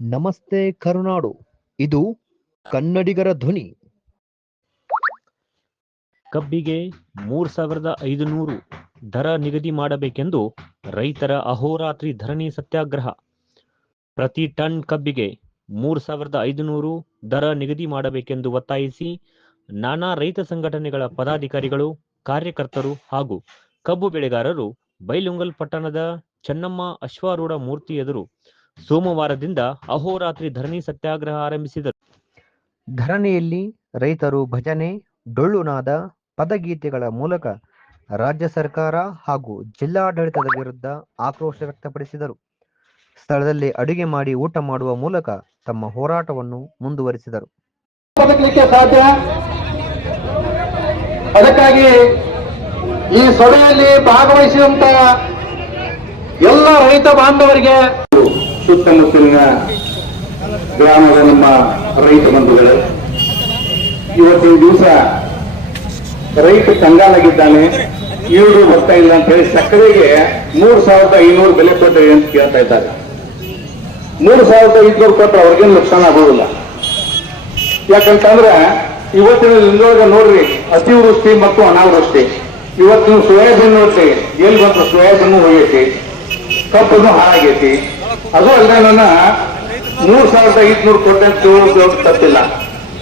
ನಮಸ್ತೆ ಕರುನಾಡು, ಇದು ಕನ್ನಡಿಗರ ಧ್ವನಿ. ಕಬ್ಬಿಗೆ 3,500 ದರ ನಿಗದಿ ಮಾಡಬೇಕೆಂದು ರೈತರ ಅಹೋರಾತ್ರಿ ಧರಣಿ ಸತ್ಯಾಗ್ರಹ. ಪ್ರತಿ ಟನ್ ಕಬ್ಬಿಗೆ 3,500 ದರ ನಿಗದಿ ಮಾಡಬೇಕೆಂದು ಒತ್ತಾಯಿಸಿ ನಾನಾ ರೈತ ಸಂಘಟನೆಗಳ ಪದಾಧಿಕಾರಿಗಳು, ಕಾರ್ಯಕರ್ತರು ಹಾಗೂ ಕಬ್ಬು ಬೆಳೆಗಾರರು ಬೈಲುಂಗಲ್ ಪಟ್ಟಣದ ಚೆನ್ನಮ್ಮ ಅಶ್ವಾರೂಢ ಮೂರ್ತಿ ಎದುರು ಸೋಮವಾರದಿಂದ ಅಹೋರಾತ್ರಿ ಧರಣಿ ಸತ್ಯಾಗ್ರಹ ಆರಂಭಿಸಿದರು. ಧರಣಿಯಲ್ಲಿ ರೈತರು ಭಜನೆ, ಡೊಳ್ಳುನಾದ, ಪದಗೀತೆಗಳ ಮೂಲಕ ರಾಜ್ಯ ಸರ್ಕಾರ ಹಾಗೂ ಜಿಲ್ಲಾಡಳಿತದ ವಿರುದ್ಧ ಆಕ್ರೋಶ ವ್ಯಕ್ತಪಡಿಸಿದರು. ಸ್ಥಳದಲ್ಲಿ ಅಡುಗೆ ಮಾಡಿ ಊಟ ಮಾಡುವ ಮೂಲಕ ತಮ್ಮ ಹೋರಾಟವನ್ನು ಮುಂದುವರಿಸಿದರು. ಸಾಧ್ಯ. ಅದಕ್ಕಾಗಿ ಈ ಸಭೆಯಲ್ಲಿ ಭಾಗವಹಿಸಿದಂತಹ ಎಲ್ಲ ರೈತ ಬಾಂಧವರಿಗೆ, ಸುತ್ತಮುತ್ತಲಿನ ಗ್ರಾಮದ ನಮ್ಮ ರೈತ ಬಂಧುಗಳೇ, ಇವತ್ತಿನ ದಿವಸ ರೈತ ಕಂಗಾಲಾಗಿದ್ದಾನೆ, ಈರುಳ್ಳಿ ಬರ್ತಾ ಇಲ್ಲ ಅಂತ ಹೇಳಿ ಸಕ್ಕರೆಗೆ 3,500 ಬೆಲೆ ಕೊಟ್ಟರೆ ಅಂತ ಕೇಳ್ತಾ ಇದ್ದಾರೆ. 3,500 ಕೊಟ್ಟರೆ ಅವ್ರಿಗೇನು ನುಕ್ಸಾನ ಆಗೋದಿಲ್ಲ. ಯಾಕಂತಂದ್ರೆ ಇವತ್ತಿನ ದಿನದೊಳಗೆ ನೋಡ್ರಿ, ಅತಿವೃಷ್ಟಿ ಮತ್ತು ಅನಾವೃಷ್ಟಿ. ಇವತ್ತಿನ ಸೋಯಾಬೀನ್ ನೋಡ್ರಿ, ಎಲ್ಲಿ ಬಂತು ಸೋಯಾಬೀನ್ ಹೋಗೈತಿ, ಕಬ್ಬನ್ನು ಹಾಳಾಗೈತಿ. ಅದು ಅಲ್ಲದೆ ನನ್ನ 3,500 ಕೊಟ್ಟೆ ತಪ್ಪಿಲ್ಲ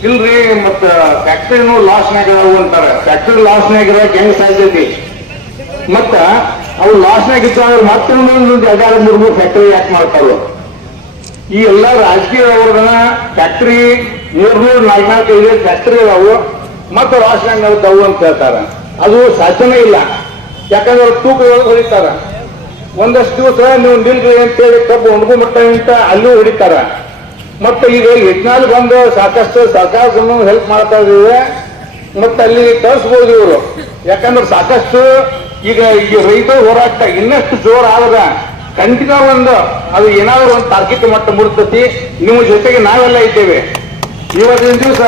ಇಲ್ರಿ. ಮತ್ತ ಫ್ಯಾಕ್ಟ್ರಿನೂ ಲಾಸ್ನಾಗ ಅಂತಾರೆ. ಫ್ಯಾಕ್ಟ್ರಿ ಲಾಸ್ನಾಗ ಹೆಂಗ್ ಸಾಧ್ಯತೆ? ಮತ್ತ ಅವು ಲಾಸ್ನಾಗ ಇದ್ದಾಗ ಮತ್ತೆ 2-3 ಫ್ಯಾಕ್ಟ್ರಿ ಯಾಕೆ ಮಾಡ್ತಾರೋ? ಈ ಎಲ್ಲ ರಾಜಕೀಯ ಅವ್ರದನ್ನ ಫ್ಯಾಕ್ಟ್ರಿ 300-400-500 ಫ್ಯಾಕ್ಟ್ರಿ ಅದಾವು, ಮತ್ತೆ ಲಾಸ್ನಾಗ ನಾವು ಅಂತ ಹೇಳ್ತಾರ. ಅದು ಸಾಧ್ಯನೇ ಇಲ್ಲ. ಯಾಕಂದ್ರೆ ಅವ್ರು ತೂಕ ಹೊಡಿತಾರ. ಒಂದಷ್ಟು ದಿವಸ ನೀವು ನಿಲ್ರಿ ಅಂತೇಳಿ ಕಬ್ಬು ಒಣಗು ಮಟ್ಟ ಅಂತ ಅಲ್ಲೂ ಹೊಡಿತಾರ. ಮತ್ತೆ ಈಗ ಯಜ್ಞಾಲ್ ಬಂದು ಸಾಕಷ್ಟು ಸರ್ಕಾರವನ್ನು ಹೆಲ್ಪ್ ಮಾಡ್ತಾ ಇದ್ದೀವಿ, ಮತ್ತೆ ಅಲ್ಲಿ ಕಳಿಸ್ಬೋದು ಇವರು. ಯಾಕಂದ್ರೆ ಸಾಕಷ್ಟು ಈಗ ರೈತ ಹೋರಾಟ ಇನ್ನಷ್ಟು ಜೋರ ಆದ್ರ ಖಂಡಿತ ಅದು ಏನಾದ್ರು ಒಂದು ತಾರ್ಕಿಕ ಮಟ್ಟ ಮುಡ್ತತಿ. ನಿಮ್ಮ ಜೊತೆಗೆ ನಾವೆಲ್ಲ ಇದ್ದೇವೆ. ಇವತ್ತಿನ ದಿವಸ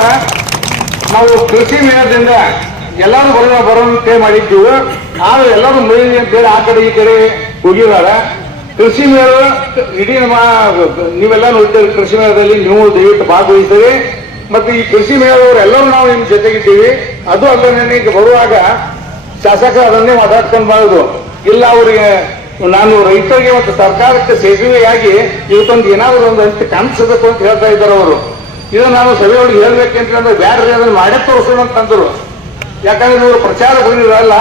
ನಾವು ಕೃಷಿ ಮೇಳದಿಂದ ಎಲ್ಲರೂ ಬರೋಂತೆ ಮಾಡಿದ್ದೀವಿ. ಆದ್ರೆ ಎಲ್ಲರೂ ಮೈಲಿ ಅಂತೇಳಿ ಆ ಕಡೆ ಈ ಕಡೆ ಹೋಗಿದಾರ. ಕೃಷಿ ಮೇಳ ಇಡೀ ನೀವೆಲ್ಲ ನೋಡ್ತೀವಿ. ಕೃಷಿ ಮೇಳದಲ್ಲಿ ನೀವು ದಯವಿಟ್ಟು ಭಾಗವಹಿಸಿರಿ. ಮತ್ತೆ ಈ ಕೃಷಿ ಮೇಳದವರು ಎಲ್ಲರೂ ನಾವು ನಿಮ್ ಜೊತೆಗಿದ್ದೀವಿ. ಅದು ಅಲ್ಲದೆ ಈಗ ಬರುವಾಗ ಶಾಸಕರು ಅದನ್ನೇ ಮಾತಾಡ್ಕೊಂಡು ಬರೋದು ಇಲ್ಲ. ಅವರಿಗೆ ನಾನು ರೈತರಿಗೆ ಮತ್ತು ಸರ್ಕಾರಕ್ಕೆ ಸೇತುವೆಯಾಗಿ ಇವತ್ತೊಂದು ಏನಾದ್ರು ಒಂದು ಅಂತ ಕಾಣಿಸಬೇಕು ಅಂತ ಹೇಳ್ತಾ ಇದ್ದಾರೆ ಅವರು. ಇದು ನಾನು ಸಭೆಯೊಳಗೆ ಹೇಳ್ಬೇಕಂತಂದ್ರೆ ಬ್ಯಾಡ್ರಿ ಅದನ್ನು ಮಾಡೇ ತೋರಿಸೋಣ ಅಂತಂದ್ರು. ಯಾಕಂದ್ರೆ ಇವರು ಪ್ರಚಾರ ಬಂದಿರಲ್ಲ.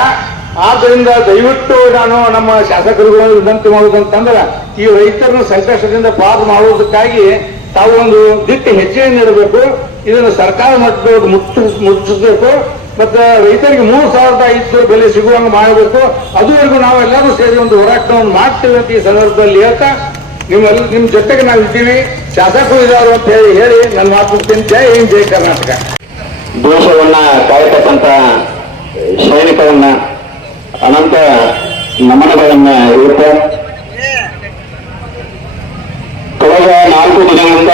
ಆದ್ದರಿಂದ ದಯವಿಟ್ಟು ನಾನು ನಮ್ಮ ಶಾಸಕರುಗಳು ವಿನಂತಿ ಮಾಡುವುದಂತಂದ್ರೆ ಈ ರೈತರನ್ನು ಸಂಕಷ್ಟದಿಂದ ಪಾರು ಮಾಡುವುದಕ್ಕಾಗಿ ತಾವು ಒಂದು ದಿಟ್ಟ ಹೆಜ್ಜೆ ನೀಡಬೇಕು. ಇದನ್ನು ಸರ್ಕಾರ ಮಟ್ಟದೊಳಗೆ ಮುಟ್ಟಿಸಬೇಕು. ಮತ್ತೆ ರೈತರಿಗೆ 3,500 ಬೆಲೆ ಸಿಗುವಂಗೆ ಮಾಡಬೇಕು. ಅದುವರೆಗೂ ನಾವೆಲ್ಲರೂ ಸೇರಿ ಒಂದು ಹೋರಾಟವನ್ನು ಮಾಡ್ತೇವೆ ಅಂತ ಈ ಸಂದರ್ಭದಲ್ಲಿ ಹೇಳ್ತಾ ನಿಮ್ ಜೊತೆಗೆ ನಾವು ಇದ್ದೀವಿ, ಶಾಸಕರು ಇದ್ದಾರೆ ಅಂತ ಹೇಳಿ ನನ್ನ ಮಾತು ಮುಗಿಸ್ತೇನೆ. ಜೈ ಹಿಂದ್, ಜೈ ಕರ್ನಾಟಕ. ದೇಶವನ್ನ ಕಾಯತಕ್ಕಂತ ಸೈನಿಕರನ್ನ ಅನಂತ ನಮನಗಳನ್ನ ಇರುತ್ತೆ. ಕಳೆದ 4 ದಿನಗಳಿಂದ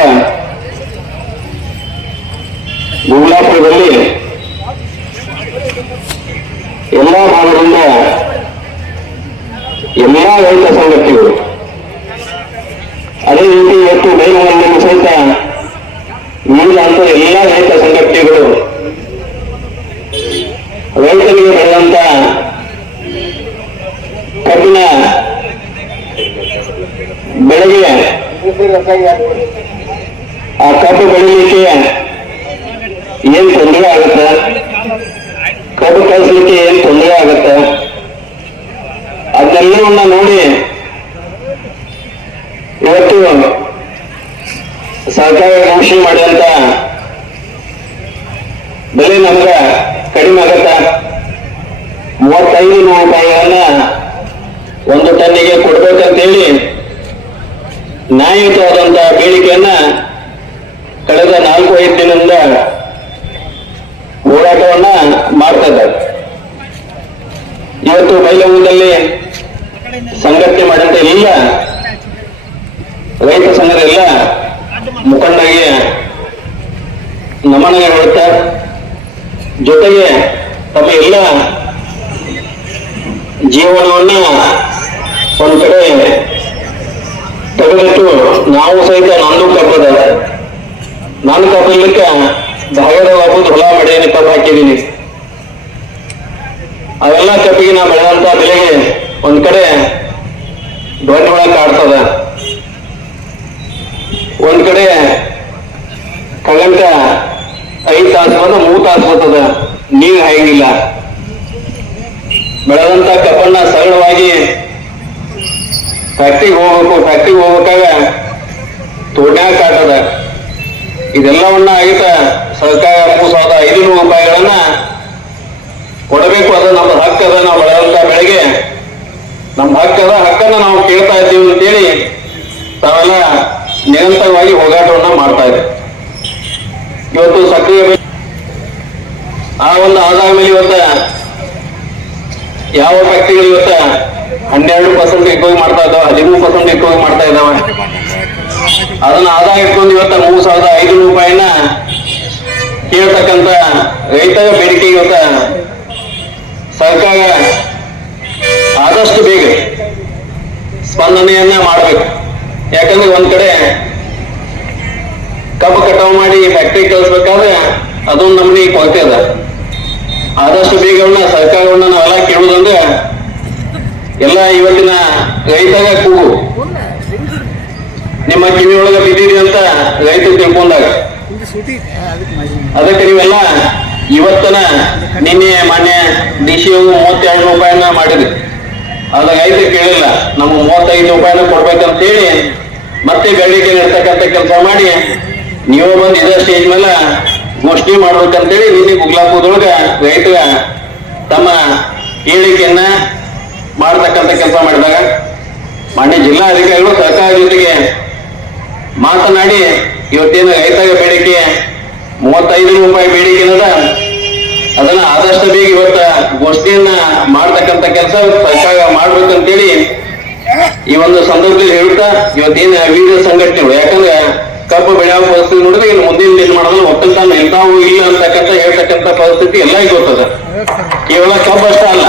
ಗುಂಗ್ಲಾಪುರದಲ್ಲಿ ಎಲ್ಲಾ ಭಾಗದಿಂದ ಎಲ್ಲಾ ರೈತ ಸಂಘಟನೆಗಳು, ಅದೇ ರೀತಿ ಇವತ್ತು ಬೈಲುಂಗಲಲ್ಲಿ ಸಹಿತ ವಿವಿಧ ಅಂತ ಎಲ್ಲಾ ರೈತ ಸಂಘಟನೆಗಳು ರೈತರಿಗೆ ಬೆಳೆದಂತ ಕಬ್ಬಿನ ಬೆಳೆಗೆ ಆ ಕಬ್ಬು ಬೆಳೀಲಿಕ್ಕೆ ಏನ್ ತೊಂದರೆ ಆಗುತ್ತೆ, ಕಬ್ಬು ಕಳಿಸ್ಲಿಕ್ಕೆ ಏನ್ ತೊಂದರೆ ಆಗುತ್ತೆ, ಅದೆಲ್ಲವನ್ನ ನೋಡಿ ಇವತ್ತು ಸರ್ಕಾರ ಘೋಷಣೆ ಮಾಡಿದಂತ ಬೆಲೆ ನಮ್ಗ ಕಡಿಮೆ ಆಗತ್ತ. 35,000 ರೂಪಾಯಿಗಳನ್ನ 1 ಟನ್ನಿಗೆ ಕೊಡ್ಬೇಕಂತೇಳಿ ನ್ಯಾಯಯುತವಾದಂತ ಬೇಡಿಕೆಯನ್ನ ಕಳೆದ 4-5 ದಿನದಿಂದ ಹೋರಾಟವನ್ನ ಮಾಡ್ತಾ ಇದ್ದಾರೆ. ಇವತ್ತು ಬೈಲುಂಗಲದಲ್ಲಿ ಸಂಘಟನೆ ಮಾಡಿದಂತ ಎಲ್ಲ ರೈತ ಸಂಘದ ಎಲ್ಲ ಮುಖಂಡರಿಗೆ ನಮನ ಹೇಳುತ್ತಾ, ಜೊತೆಗೆ ತಮ್ಮ ಎಲ್ಲ ಜೀವನವನ್ನ ಒಂದು ಕಡೆ ತೆಗೆದಿಟ್ಟು ನಾವು ಸಹಿತ ನಂದು ಕಬ್ಬ ನಾನು ಕಬ್ಬಲಿಕ್ಕೆ ಭಾಗದ ವಾಪಸ್ ಹೊಲ ಮಳೆಯನ್ನು ಕಬ್ಬು ಹಾಕಿದ್ದೀನಿ. ಅವೆಲ್ಲ ಕಬ್ಬಿಗೆ ನಾ ಬೆಳೆದಂತ ಬೆಲೆಗೆ ಒಂದ್ ಕಡೆ ದೊಡ್ಡ ಹುಳ ಕಾಡ್ತದ, ಒಂದ್ ಕಡೆ ಕಗಂಟ 5 ತಾಸು ಬಂದ 3 ತಾಸು ಬರ್ತದ, ನೀರು ಹಾಯಂಗಿಲ್ಲ. ಬೆಳೆದಂತ ಕಬ್ಬನ್ನ ಸರಳವಾಗಿ ಫ್ಯಾಕ್ಟ್ರಿಗೆ ಹೋಗ್ಬೇಕಾಗ ತೋಡ್ನ್ಯಾಗ ಕಾಟದ. ಇದೆಲ್ಲವನ್ನ ಆಗಿತ ಸರ್ಕಾರ 3,500 ರೂಪಾಯಿಗಳನ್ನ ಕೊಡಬೇಕು. ಅದು ನಮ್ಮ ಹಕ್ಕದ, ನಾವು ಬೆಳೆದಂತ ಬೆಳೆಗೆ ನಮ್ಮ ಹಕ್ಕನ್ನ ನಾವು ಕೇಳ್ತಾ ಇದ್ದೀವಿ ಅಂತೇಳಿ ತಾವೆಲ್ಲ ನಿರಂತರವಾಗಿ ಹೋರಾಟವನ್ನ ಮಾಡ್ತಾ ಇದ್ದೀವಿ. ಇವತ್ತು ಸಕ್ರಿಯ ಆ ಒಂದು ಆದಾಯ ಮೇಲೆ ಇವತ್ತ ಯಾವ ಫ್ಯಾಕ್ಟ್ರಿಗಳು ಇವತ್ತ 12% ರಿಕವರಿ ಮಾಡ್ತಾ ಇದ್ದಾವೆ, 13% ರಿಕವರಿ ಮಾಡ್ತಾ ಇದ್ದಾವೆ. ಅದನ್ನ ಆದಾಯ ಇಟ್ಕೊಂಡು ಇವತ್ತ 3,500 ರೂಪಾಯಿನ ಕೇಳ್ತಕ್ಕಂತ ರೈತರ ಬೇಡಿಕೆ ಇವತ್ತ ಸರ್ಕಾರ ಆದಷ್ಟು ಬೇಗ ಸ್ಪಂದನೆಯನ್ನ ಮಾಡಬೇಕು. ಯಾಕಂದ್ರೆ ಒಂದ್ ಕಡೆ ಕಬ್ಬು ಕಟಾವು ಮಾಡಿ ಫ್ಯಾಕ್ಟ್ರಿ ಕಳಿಸ್ಬೇಕಾದ್ರೆ ಅದೊಂದು ನಮ್ಮನೆ ಕೊರತೆ ಅದ. ಆದಷ್ಟು ಬೇಗವನ್ನ ಸರ್ಕಾರವನ್ನ ನಾವೆಲ್ಲ ಕೇಳುವುದಂದ್ರೆ ಎಲ್ಲ ಇವತ್ತಿನ ರೈತರ ಕೂಗು ನಿಮ್ಮ ಕಿವಿಯೊಳಗ ಬಿದ್ದೀರಿ ಅಂತ ರೈತರು ತಿಳ್ಕೊಂಡಾಗ ಅದಕ್ಕೆ ನೀವೆಲ್ಲ ಇವತ್ತನ ನಿನ್ನೆ ಮೊನ್ನೆ ಡಿಸಿಯು 32 ರೂಪಾಯಿನ ಮಾಡಿದ್ರಿ. ಅದ ರೈತರು ಕೇಳಿಲ್ಲ, ನಮ್ಗೆ 35 ರೂಪಾಯಿನ ಕೊಡ್ಬೇಕಂತ ಹೇಳಿ ಮತ್ತೆ ಬೇಡಿಕೆ ಇರ್ತಕ್ಕಂಥ ಕೆಲಸ ಮಾಡಿ ನೀವು ಬಂದು ಇದೇ ಸ್ಟೇಜ್ ಮೇಲೆ ಘೋಷಣೆ ಮಾಡ್ಬೇಕಂತೇಳಿ ನಿನ್ನೆ ಗುಗ್ಲಾಪುರದೊಳಗ ರೈತರ ತಮ್ಮ ಹೇಳಿಕೆಯನ್ನ ಮಾಡತಕ್ಕಂಥ ಕೆಲಸ ಮಾಡಿದಾಗ ಮಾನ್ಯ ಜಿಲ್ಲಾ ಅಧಿಕಾರಿಗಳು ಸರ್ಕಾರ ಜೊತೆಗೆ ಮಾತನಾಡಿ ಇವತ್ತೇನು ರೈತರ ಬೇಡಿಕೆ 35 ರೂಪಾಯಿ ಬೇಡಿಕೆ ಏನದ ಅದನ್ನ ಆದಷ್ಟು ಬೇಗ ಇವತ್ತ ಘೋಷಣೆಯನ್ನ ಮಾಡ್ತಕ್ಕಂಥ ಕೆಲಸ ಸರ್ಕಾರ ಮಾಡ್ಬೇಕಂತೇಳಿ ಈ ಒಂದು ಸಂದರ್ಭದಲ್ಲಿ ಹೇಳ್ತಾ ಇವತ್ತೇನು ವಿವಿಧ ಸಂಘಟನೆಗಳು, ಯಾಕಂದ್ರೆ ಕಬ್ಬು ಬೆಳೆಯುವ ಪರಿಸ್ಥಿತಿ ನೋಡಿದ್ರೆ ಇನ್ನು ಮುಂದಿನ ನಿರ್ಮಾಣದಲ್ಲಿ ಒಕ್ಕಲ್ತಾನ ಇರ್ತಾವು ಇಲ್ಲ ಅಂತಕ್ಕಂಥ ಹೇಳ್ತಕ್ಕಂಥ ಪರಿಸ್ಥಿತಿ ಎಲ್ಲ ಗೊತ್ತದ. ಕೇವಲ ಕಬ್ಬು ಅಷ್ಟ ಅಲ್ಲ,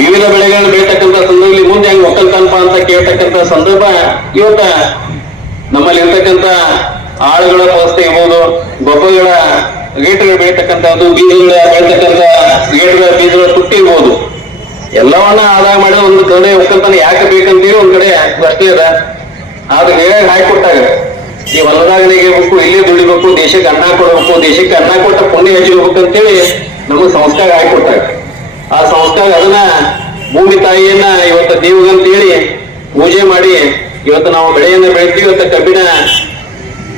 ವಿವಿಧ ಬೆಳೆಗಳನ್ನು ಬೆಳೀತಕ್ಕಂಥ ಸಂದರ್ಭದಲ್ಲಿ ಮುಂದೆ ಹೆಂಗ್ ಒಕ್ಕಲ್ತಾನಪ ಅಂತ ಕೇಳ್ತಕ್ಕಂಥ ಸಂದರ್ಭ ಇವತ್ತ ನಮ್ಮಲ್ಲಿ ಇರ್ತಕ್ಕಂಥ ಆಳುಗಳ ವ್ಯವಸ್ಥೆ ಇರ್ಬೋದು, ಗೊಬ್ಬರಗಳ ರೇಟ್ಗಳು ಬೆಳೀತಕ್ಕಂಥದ್ದು, ಬೀಜಗಳ ಬೆಳೀತಕ್ಕಂಥ ರೇಟ್ಗಳ ಬೀಜಗಳ ತುಟ್ಟಿ ಇರ್ಬೋದು, ಎಲ್ಲವನ್ನ ಆದಾಯ ಮಾಡಿ ಒಂದು ಕಡೆ ಒಕ್ಕಲ್ತಾನ ಯಾಕೆ ಬೇಕಂತೀವಿ ಒಂದ್ ಕಡೆ ಪ್ರಶ್ನೆ ಅದ. ಆದ್ರೆ ಹೇಗೆ ಹಾಕೊಟ್ಟಾಗ ಈ ಹೊಲದಾಗನೇ ಇರ್ಬೇಕು, ಇಲ್ಲೇ ದುಡಿಬೇಕು, ದೇಶಕ್ಕೆ ಅನ್ನ ಕೊಡಬೇಕು, ದೇಶಕ್ಕೆ ಅನ್ನ ಕೊಟ್ಟ ಪುಣ್ಯ ಹೆಚ್ಚಿರ್ಬೇಕು ಅಂತೇಳಿ ನಮಗೆ ಸಂಸ್ಕಾರ ಹಾಕೊಟ್ಟಾಗ ಆ ಸಂಸ್ಕಾರ ಅದನ್ನ ಭೂಮಿ ತಾಯಿಯನ್ನ ಇವತ್ತ ದೇವಗಂತೇಳಿ ಪೂಜೆ ಮಾಡಿ ಇವತ್ತು ನಾವು ಬೆಳೆಯನ್ನ ಬೆಳಿತೀವಿ. ಇವತ್ತ ಕಬ್ಬಿನ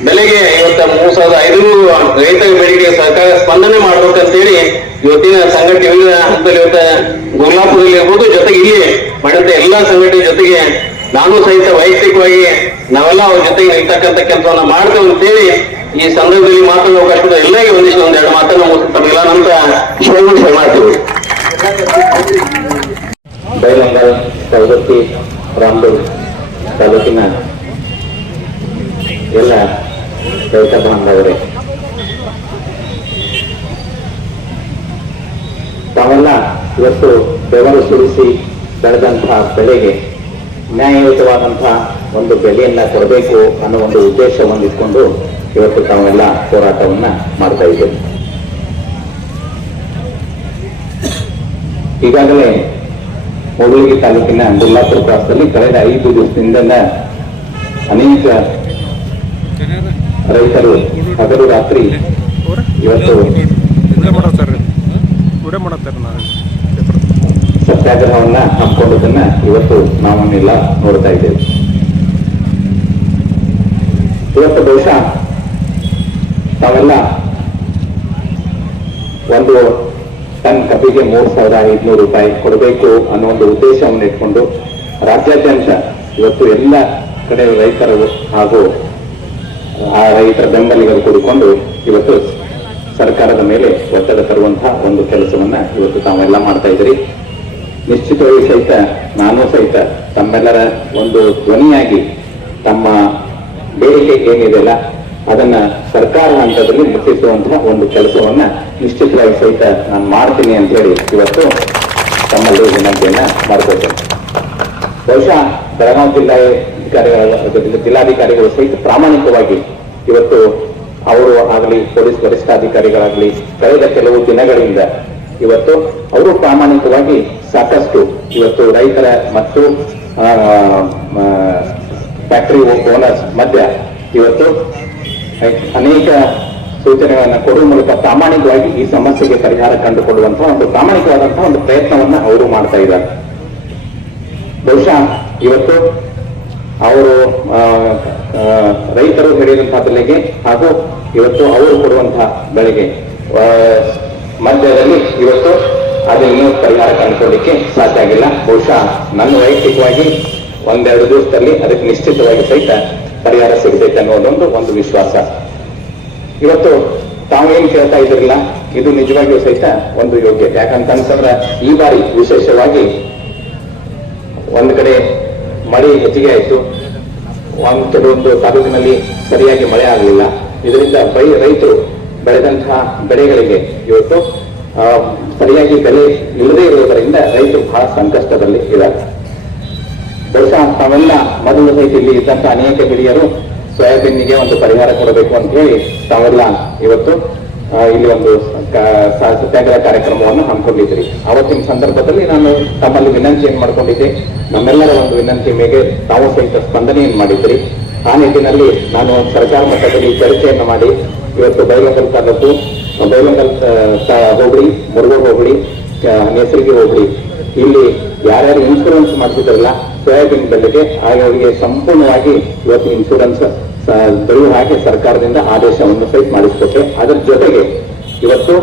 ಬೆಲೆಗೆ ಇವತ್ತ 3,500 ರೈತರ ಬೆಳೆಗೆ ಸರ್ಕಾರ ಸ್ಪಂದನೆ ಮಾಡ್ಬೇಕಂತೇಳಿ ಇವತ್ತಿನ ಸಂಘಟನೆ ವಿವಿಧ ಹಂತದಲ್ಲಿ ಇವತ್ತ ಗುಗ್ಲಾಪುರದಲ್ಲಿ ಇರ್ಬೋದು, ಜೊತೆಗೆ ಇಲ್ಲಿ ಮಾಡಿದ ಎಲ್ಲಾ ಸಂಘಟನೆ ಜೊತೆಗೆ ನಾನು ಸಹಿತ ವೈಯಕ್ತಿಕವಾಗಿ ನಾವೆಲ್ಲ ಅವ್ರ ಜೊತೆಗೆ ನಿಲ್ತಕ್ಕಂಥ ಕೆಲಸವನ್ನ ಮಾಡ್ತೇವೆ ಅಂತೇಳಿ ಈ ಸಂದರ್ಭದಲ್ಲಿ ಮಾತಾಡೋ ಅವಕಾಶ ಎಲ್ಲರಿಗೆ ಒಂದಿಷ್ಟು 1-2 ಮಾತನ್ನ ತಮಗೆಲ್ಲ ನಮ್ಮ ಮಾಡ್ತೀವಿ. ಬೈಲಂಗಲ್ ಸವದತ್ತಿ ರಾಮದುರ್ಗ ತಾಲೂಕಿನ ಎಲ್ಲ ರೈತ ಬಾಂಧವರೇ, ತಾವೆಲ್ಲ ಇವತ್ತು ಬೆವರು ಸುರಿಸಿ ಬೆಳೆದಂತಹ ಬೆಳೆಗೆ ನ್ಯಾಯಯುತವಾದಂತಹ ಒಂದು ಬೆಲೆಯನ್ನ ಕೊಡಬೇಕು ಅನ್ನೋ ಒಂದು ಉದ್ದೇಶವನ್ನು ಇಟ್ಕೊಂಡು ಇವತ್ತು ತಾವೆಲ್ಲ ಹೋರಾಟವನ್ನ ಮಾಡ್ತಾ ಇದ್ದೇವೆ. ಈಗಾಗಲೇ ಮೂಡಲಗಿ ತಾಲೂಕಿನ ಗುಲ್ಲಾಪುರ ಕ್ರಾಸದಲ್ಲಿ ಕಳೆದ 5 ದಿವಸದಿಂದ ಅನೇಕ ರೈತರು ಹಗಲು ರಾತ್ರಿ ಇವತ್ತು ಸತ್ಯಾಗ್ರಹವನ್ನ ಹಮ್ಮಿಕೊಂಡದನ್ನ ಇವತ್ತು ನಾವನ್ನೆಲ್ಲ ನೋಡ್ತಾ ಇದ್ದೇವೆ. ಇವತ್ತು ಬಹುಶಃ ತಾವೆಲ್ಲ ಒಂದು ಟನ್ ಕಬ್ಬಿಗೆ 3,500 ರೂಪಾಯಿ ಕೊಡಬೇಕು ಅನ್ನೋ ಒಂದು ಉದ್ದೇಶವನ್ನು ಇಟ್ಕೊಂಡು ರಾಜ್ಯಾದ್ಯಂತ ಇವತ್ತು ಎಲ್ಲ ಕಡೆ ರೈತರು ಹಾಗೂ ಆ ರೈತರ ಬೆಂಬಲಿಗರು ಕೂಡಿಕೊಂಡು ಇವತ್ತು ಸರ್ಕಾರದ ಮೇಲೆ ಒತ್ತಡ ತರುವಂತಹ ಒಂದು ಕೆಲಸವನ್ನ ಇವತ್ತು ತಾವೆಲ್ಲ ಮಾಡ್ತಾ ಇದ್ದೀರಿ. ನಿಶ್ಚಿತವಾಗಿ ಸಹಿತ ನಾನು ಸಹಿತ ತಮ್ಮೆಲ್ಲರ ಒಂದು ಧ್ವನಿಯಾಗಿ ತಮ್ಮ ಬೇಡಿಕೆ ಏನಿದೆಯಲ್ಲ ಅದನ್ನ ಸರ್ಕಾರ ಹಂತದಲ್ಲಿ ಮುಟ್ಟಿಸುವಂತಹ ಒಂದು ಕೆಲಸವನ್ನ ನಿಶ್ಚಿತವಾಗಿ ಸಹಿತ ನಾನು ಮಾಡ್ತೀನಿ ಅಂತ ಹೇಳಿ ಇವತ್ತು ತಮ್ಮಲ್ಲಿ ವಿನಂತಿಯನ್ನ ಮಾಡ್ಕೊಳ್ತೇನೆ. ಬಹುಶಃ ಬೆಳಗಾವಿ ಜಿಲ್ಲಾಧಿಕಾರಿಗಳು ಸಹಿತ ಪ್ರಾಮಾಣಿಕವಾಗಿ ಇವತ್ತು ಅವರು ಆಗಲಿ ಪೊಲೀಸ್ ವರಿಷ್ಠಾಧಿಕಾರಿಗಳಾಗಲಿ ಕಳೆದ ಕೆಲವು ದಿನಗಳಿಂದ ಇವತ್ತು ಅವರು ಪ್ರಾಮಾಣಿಕವಾಗಿ ಸಾಕಷ್ಟು ಇವತ್ತು ರೈತರ ಮತ್ತು ಫ್ಯಾಕ್ಟರಿ ಓನರ್ಸ್ ಮಧ್ಯ ಇವತ್ತು ಅನೇಕ ಸೂಚನೆಗಳನ್ನು ಕೊಡುವ ಮೂಲಕ ಪ್ರಾಮಾಣಿಕವಾಗಿ ಈ ಸಮಸ್ಯೆಗೆ ಪರಿಹಾರ ಕಂಡುಕೊಳ್ಳುವಂತಹ ಒಂದು ಪ್ರಾಮಾಣಿಕವಾದಂತಹ ಒಂದು ಪ್ರಯತ್ನವನ್ನ ಅವರು ಮಾಡ್ತಾ ಇದ್ದಾರೆ. ಬಹುಶಃ ಇವತ್ತು ಅವರು ರೈತರು ಹೇಳಿದಂತಹ ಬೆಲೆಗೆ ಹಾಗೂ ಇವತ್ತು ಅವರು ಕೊಡುವಂತಹ ಬೆಳೆಗೆ ಮಧ್ಯದಲ್ಲಿ ಇವತ್ತು ಅದನ್ನು ಪರಿಹಾರ ಕಂಡುಕೊಳ್ಳಿಕ್ಕೆ ಸಾಧ್ಯ ಆಗಿಲ್ಲ. ಬಹುಶಃ ನನ್ನ ವೈಯಕ್ತಿಕವಾಗಿ ಒಂದೆರಡು ದಿವಸದಲ್ಲಿ ಅದಕ್ಕೆ ನಿಶ್ಚಿತವಾಗಿ ಸಹಿತ ಪರಿಹಾರ ಸಿಗತೈತೆ ಅನ್ನೋದೊಂದು ಒಂದು ವಿಶ್ವಾಸ. ಇವತ್ತು ತಾವೇನು ಕೇಳ್ತಾ ಇದ್ರಲ್ಲ, ಇದು ನಿಜವಾಗಿಯೂ ಸಹಿತ ಒಂದು ಯೋಗ್ಯತೆ. ಯಾಕಂತಂದ್ರೆ ಈ ಬಾರಿ ವಿಶೇಷವಾಗಿ ಒಂದು ಕಡೆ ಮಳೆ ಹೆಚ್ಚಿಗೆ ಆಯಿತು, ಕೆಲವೊಂದು ತಾಲೂಕಿನಲ್ಲಿ ಸರಿಯಾಗಿ ಮಳೆ ಆಗಲಿಲ್ಲ. ಇದರಿಂದ ರೈತರು ಬೆಳೆದಂತಹ ಬೆಳೆಗಳಿಗೆ ಇವತ್ತು ಸರಿಯಾಗಿ ಬೆಲೆ ಇಲ್ಲದೇ ಇರುವುದರಿಂದ ರೈತರು ಬಹಳ ಸಂಕಷ್ಟದಲ್ಲಿ ಇದ್ದಾರೆ. ಬಹುಶಃ ತಾವೆಲ್ಲ ಮೊದಲು ಸಹಿತ ಇಲ್ಲಿ ಇದ್ದಂತಹ ಅನೇಕ ಹಿರಿಯರು ಸೋಯಾಬೀನ್ಗೆ ಒಂದು ಪರಿಹಾರ ಕೊಡಬೇಕು ಅಂತ ಹೇಳಿ ತಾವೆಲ್ಲ ಇವತ್ತು ಇಲ್ಲಿ ಒಂದು ಸತ್ಯಾಗ್ರಹ ಕಾರ್ಯಕ್ರಮವನ್ನು ಹಮ್ಮಿಕೊಂಡಿದ್ರಿ. ಅವತ್ತಿನ ಸಂದರ್ಭದಲ್ಲಿ ನಾನು ತಮ್ಮಲ್ಲಿ ವಿನಂತಿಯನ್ನು ಮಾಡ್ಕೊಂಡಿದ್ದೆ. ನಮ್ಮೆಲ್ಲರ ಒಂದು ವಿನಂತಿ ಮೇರೆಗೆ ತಾವು ಸಹಿತ ಸ್ಪಂದನೆಯನ್ನು ಮಾಡಿದ್ರಿ. ಆ ನಿಟ್ಟಿನಲ್ಲಿ ನಾನು ಸರ್ಕಾರ ಮಟ್ಟದಲ್ಲಿ ಚರ್ಚೆಯನ್ನು ಮಾಡಿ ಇವತ್ತು ಬೈಲಹೊಂಗಲ ತಾಲೂಕು, ಬೈಲಹೊಂಗಲ ಹೋಬಳಿ, ಮುರುಗೋಡು ಹೋಬಳಿ, ನೇಸರಿಗೆ ಹೋಬಳಿ ಇಲ್ಲಿ ಯಾರ್ಯಾರು ಇನ್ಶೂರೆನ್ಸ್ ಮಾಡಿಸಿದ್ರಲ್ಲ ಸೋಯಾಬೀನ್ ಬೆಳೆಗೆ ಅವರಿಗೆ ಸಂಪೂರ್ಣವಾಗಿ ಇವತ್ತು ಇನ್ಶೂರೆನ್ಸ್ ದೊರೆಯುವ ಹಾಗೆ ಸರ್ಕಾರದಿಂದ ಆದೇಶವನ್ನು ಸಹಿತ ಮಾಡಿಸಿಕೊಟ್ಟೆ. ಅದರ ಜೊತೆಗೆ ಇವತ್ತು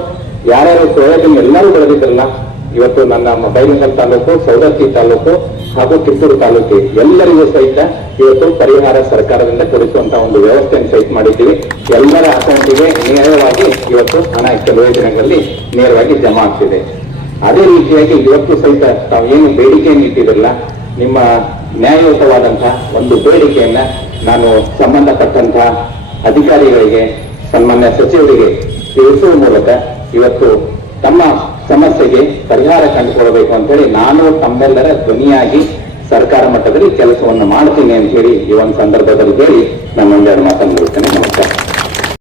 ಯಾರ್ಯಾರು ಸೋಯಾಬೀನ್ ಎಲ್ಲರೂ ಬೆಳೆದಿದ್ರಲ್ಲ, ಇವತ್ತು ನನ್ನ ಬೈಲಹೊಂಗಲ ತಾಲೂಕು, ಸೌದತ್ತಿ ತಾಲೂಕು ಹಾಗೂ ಕಿತ್ತೂರು ತಾಲೂಕು ಎಲ್ಲರಿಗೂ ಸಹಿತ ಇವತ್ತು ಪರಿಹಾರ ಸರ್ಕಾರದಿಂದ ಕೊಡಿಸುವಂತಹ ಒಂದು ವ್ಯವಸ್ಥೆಯನ್ನು ಸಹಿತ ಮಾಡಿದ್ದೀವಿ. ಎಲ್ಲರ ಅಕೌಂಟಿಗೆ ನೇರವಾಗಿ ಇವತ್ತು ಹಣ ಕೆಲವೇ ದಿನಗಳಲ್ಲಿ ನೇರವಾಗಿ ಜಮಾ ಆಗ್ತಿದೆ. ಅದೇ ರೀತಿಯಾಗಿ ಇವತ್ತು ಸಹಿತ ತಾವೇನು ಬೇಡಿಕೆಯನ್ನು ಇಟ್ಟಿದ್ರಲ್ಲ, ನಿಮ್ಮ ನ್ಯಾಯಯುತವಾದಂತಹ ಒಂದು ಬೇಡಿಕೆಯನ್ನ ನಾನು ಸಂಬಂಧಪಟ್ಟಂತಹ ಅಧಿಕಾರಿಗಳಿಗೆ, ಸನ್ಮಾನ್ಯ ಸಚಿವರಿಗೆ ತಿಳಿಸುವ ಮೂಲಕ ಇವತ್ತು ತಮ್ಮ ಸಮಸ್ಯೆಗೆ ಪರಿಹಾರ ಕಂಡುಕೊಳ್ಳಬೇಕು ಅಂತ ಹೇಳಿ ನಾನು ತಮ್ಮೆಲ್ಲರ ಧ್ವನಿಯಾಗಿ ಸರ್ಕಾರ ಮಟ್ಟದಲ್ಲಿ ಕೆಲಸವನ್ನು ಮಾಡ್ತೀನಿ ಅಂತ ಹೇಳಿ ಈ ಒಂದು ಸಂದರ್ಭದಲ್ಲಿ ಹೇಳಿ ನಾನು ಒಂದೆರಡು ಮಾತನ್ನು